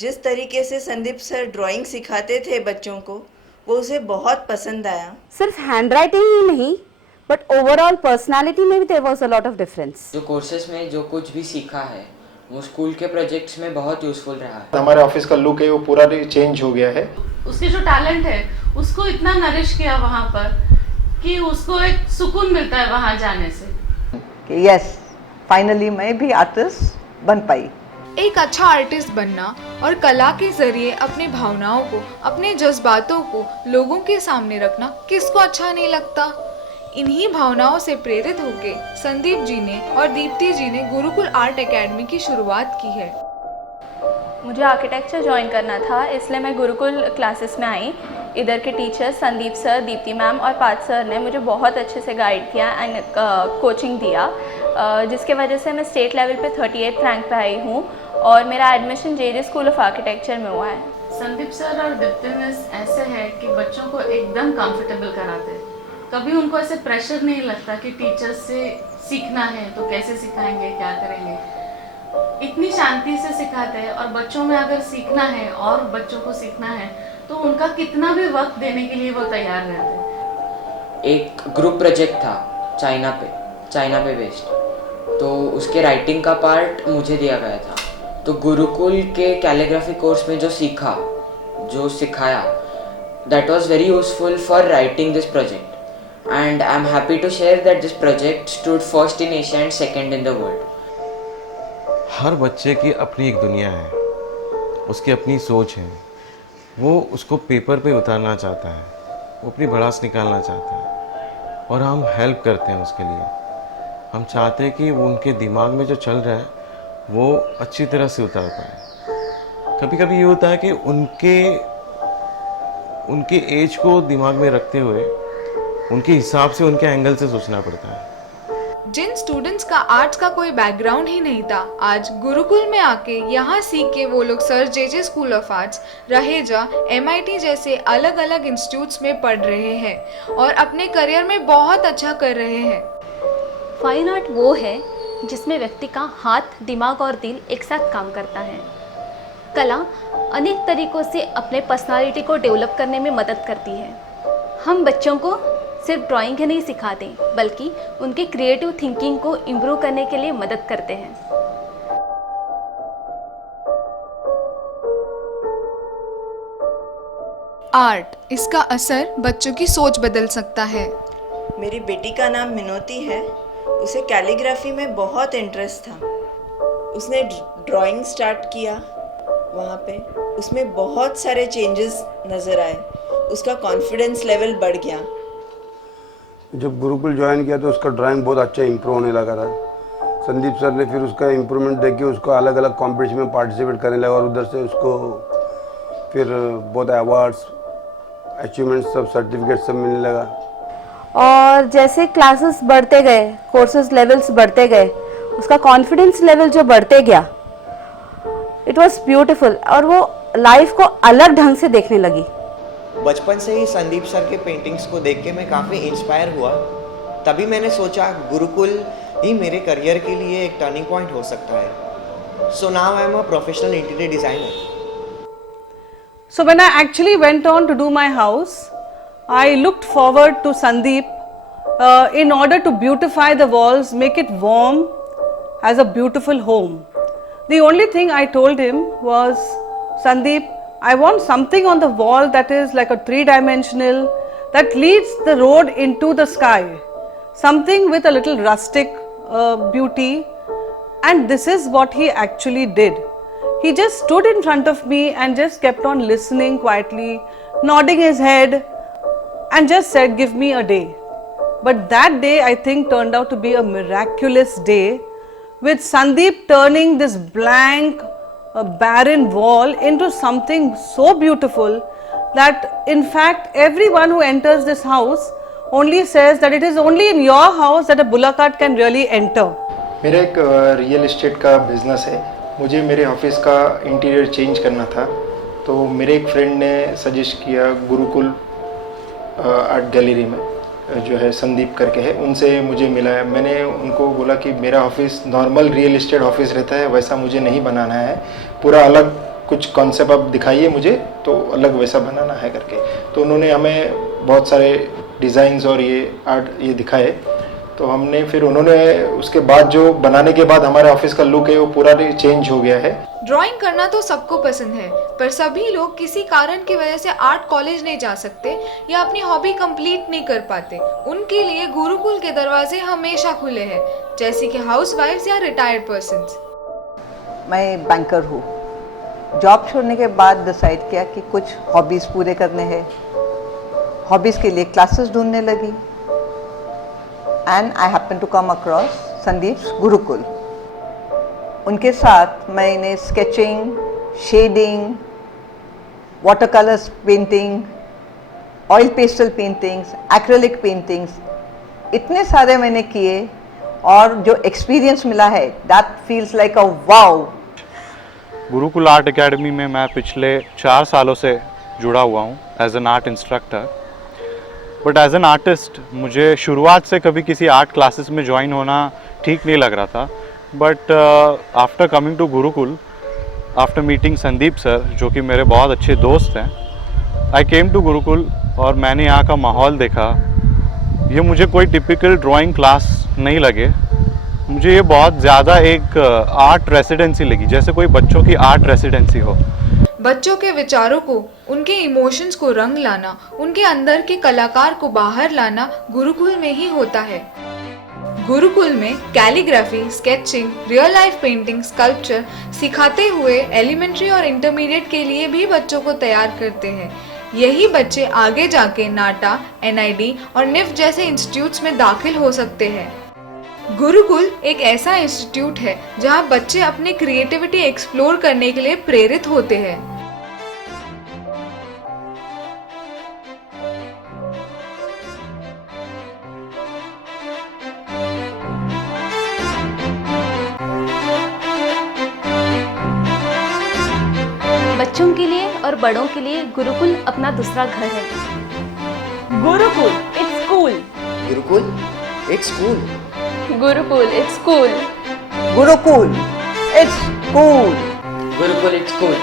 जिस तरीके से संदीप सर ड्राइंग सिखाते थे बच्चों को, वो उसे बहुत पसंद आया। सिर्फ हैंडराइटिंग ही नहीं, बट ओवरऑल पर्सनालिटी में भी there was a lot of difference. जो कोर्सेज में जो कुछ भी सीखा है वो स्कूल के प्रोजेक्ट्स में बहुत यूज़फुल रहा है। हमारे ऑफिस का लुक है वो पूरा चेंज हो गया है। उसके जो टैलेंट है उसको इतना नरिश किया वहाँ पर कि उसको एक सुकून मिलता है वहाँ जाने से। यस, फाइनली मैं भी आर्टिस्ट बन पाई। एक अच्छा आर्टिस्ट बनना और कला के जरिए अपनी भावनाओं को, अपने जज्बातों को लोगों के सामने रखना किसको अच्छा नहीं लगता। इन्हीं भावनाओं से प्रेरित होकर संदीप जी ने और दीप्ति जी ने गुरुकुल आर्ट एकेडमी की शुरुआत की है। मुझे आर्किटेक्चर ज्वाइन करना था, इसलिए मैं गुरुकुल क्लासेस में आई। इधर के teacher Sandeep sir, Deepti ma'am और पार्थ सर ने मुझे बहुत अच्छे से गाइड किया एंड कोचिंग दिया, जिसके वजह से मैं स्टेट लेवल पे 38 रैंक पे आई हूँ और मेरा admission J school of architecture में हुआ है। संदीप सर और दीप्ति मिस ऐसे है कि बच्चों को एकदम कंफर्टेबल कराते हैं। कभी उनको ऐसे प्रेशर नहीं लगता कि टीचर से सीखना है तो कैसे सिखाएंगे, क्या करेंगे। इतनी शांति से सिखाते हैं और बच्चों में अगर सीखना है और बच्चों को सीखना है तो उनका कितना भी वक्त देने के लिए वो तैयार रहते हैं। एक ग्रुप प्रोजेक्ट था चाइना पे बेस्ड, तो उसके राइटिंग का पार्ट मुझे दिया गया था। तो गुरुकुल के कैलीग्राफी कोर्स में जो सीखा, जो सिखाया, that was very useful for writing this project and I am happy to share that this project stood first in Asia and second in the world. हर बच्चे की अपनी एक दुनिया है, उसकी अपनी सोच है, वो उसको पेपर पे उतारना चाहता है, वो अपनी भड़ास निकालना चाहता है और हम हेल्प करते हैं उसके लिए। हम चाहते हैं कि वो उनके दिमाग में जो चल रहा है वो अच्छी तरह से उतार पाए। कभी कभी ये होता है कि उनके एज को दिमाग में रखते हुए उनके हिसाब से, उनके एंगल से सोचना पड़ता है। जिन स्टूडेंट्स का आर्ट्स का कोई बैकग्राउंड ही नहीं था, आज गुरुकुल में आके यहाँ सीख के वो लोग sir J school of arts, Raheja, MIT जैसे अलग अलग इंस्टीट्यूट्स में पढ़ रहे हैं और अपने करियर में बहुत अच्छा कर रहे हैं। फाइन आर्ट वो है जिसमें व्यक्ति का हाथ, दिमाग और दिल एक साथ काम करता है। कला अनेक तरीकों से अपने पर्सनालिटी को डेवलप करने में मदद करती है। हम बच्चों को सिर्फ ड्राइंग ही नहीं सिखाते, बल्कि उनके क्रिएटिव थिंकिंग को इम्प्रूव करने के लिए मदद करते हैं। आर्ट, इसका असर बच्चों की सोच बदल सकता है। मेरी बेटी का नाम मिनोती है। उसे कैलीग्राफी में बहुत इंटरेस्ट था। उसने ड्राइंग स्टार्ट किया, वहाँ पे उसमें बहुत सारे चेंजेस नज़र आए। उसका कॉन्फिडेंस लेवल बढ़ गया। जब गुरुकुल ज्वाइन किया तो उसका ड्राइंग बहुत अच्छा इम्प्रूव होने लगा था। संदीप सर ने फिर उसका इम्प्रूवमेंट देख के उसको अलग अलग कॉम्पिटिशन में पार्टिसिपेट करने लगा और उधर से उसको फिर बहुत अवार्ड्स, अचीवमेंट्स, सब सर्टिफिकेट सब मिलने लगा। और जैसे क्लासेस बढ़ते गए, कोर्सेज लेवल्स बढ़ते गए, उसका कॉन्फिडेंस लेवल जो बढ़ते गया, इट वाज ब्यूटीफुल और वो लाइफ को अलग ढंग से देखने लगी। बचपन से ही संदीप सर के पेंटिंग्स को देख के मैं काफ़ी इंस्पायर हुआ। तभी मैंने सोचा गुरुकुल ही मेरे करियर के लिए एक टर्निंग पॉइंट हो सकता है। So now I am a professional interior designer. So when I actually went on to do my house, I looked forward to Sandeep in order to beautify the walls, make it warm as a beautiful home. The only thing I told him was, Sandeep, I want something on the wall that is like a three-dimensional, that leads the road into the sky, something with a little rustic beauty, and this is what he actually did. He just stood in front of me and just kept on listening quietly, nodding his head and just said, give me a day. But that day I think turned out to be a miraculous day, with Sandeep turning this blank, barren wall into something so beautiful that in fact everyone who enters this house only says that it is only in your house that a bullock cart can really enter. मेरा एक real estate का business है। मुझे मेरे office का interior change करना था, तो मेरे एक फ्रेंड ने सजेस्ट किया गुरुकुल आर्ट गैलरी में, जो है संदीप करके है, उनसे मुझे मिला है। मैंने उनको बोला कि मेरा office normal real estate office रहता है, वैसा मुझे नहीं बनाना है, पूरा अलग कुछ कॉन्सेप्ट आप दिखाइए मुझे, तो अलग वैसा बनाना है करके। तो उन्होंने हमें बहुत सारे डिज़ाइंस और ये आर्ट ये दिखाए। तो हमने फिर उन्होंने उसके बाद जो बनाने के बाद हमारे ऑफिस का लुक है वो पूरा चेंज हो गया है। ड्राइंग करना तो सबको पसंद है, पर सभी लोग किसी कारण की वजह से आर्ट कॉलेज नहीं जा सकते या अपनी हॉबी कंप्लीट नहीं कर पाते। उनके लिए गुरुकुल के दरवाजे हमेशा खुले हैं, जैसे कि हाउसवाइफ्स या रिटायर्ड पर्सन्स। मैं बैंकर हूँ। जॉब छोड़ने के बाद डिसाइड किया कि कुछ हॉबीज़ पूरे करने हैं। हॉबीज़ के लिए क्लासेस ढूंढने लगी and I happen to come across Sandeep Gurukul. उनके साथ मैंने sketching, shading, water colours painting, oil pastel paintings, acrylic paintings, इतने सारे मैंने किए और जो एक्सपीरियंस मिला है that feels like a wow. Gurukul art academy में मैं पिछले 4 सालों से जुड़ा हुआ हूँ as an art instructor. But as an artist मुझे शुरुआत से कभी किसी आर्ट क्लासेस में ज्वाइन होना ठीक नहीं लग रहा था। But after coming to Gurukul, after meeting Sandeep sir जो कि मेरे बहुत अच्छे दोस्त हैं, आई केम टू गुरुकुल और मैंने यहाँ का माहौल देखा। ये मुझे कोई टिपिकल ड्राइंग क्लास नहीं लगे, मुझे ये बहुत ज़्यादा एक आर्ट रेसिडेंसी लगी, जैसे कोई बच्चों की आर्ट रेसिडेंसी हो। बच्चों के विचारों को, उनके इमोशंस को रंग लाना, उनके अंदर के कलाकार को बाहर लाना गुरुकुल में ही होता है। गुरुकुल में calligraphy, sketching, real life painting, sculpture सिखाते हुए एलिमेंट्री और इंटरमीडिएट के लिए भी बच्चों को तैयार करते हैं। यही बच्चे आगे जाके नाटा, NID और NIF जैसे इंस्टीट्यूट्स में दाखिल हो सकते हैं। गुरुकुल एक ऐसा इंस्टीट्यूट है जहां बच्चे अपनी क्रिएटिविटी एक्सप्लोर करने के लिए प्रेरित होते हैं। बच्चों के लिए और बड़ों के लिए गुरुकुल अपना दूसरा घर है। Gurukul it's school. Gurukul it's school. Gurukul it's school. Gurukul it's school. Gurukul it's school.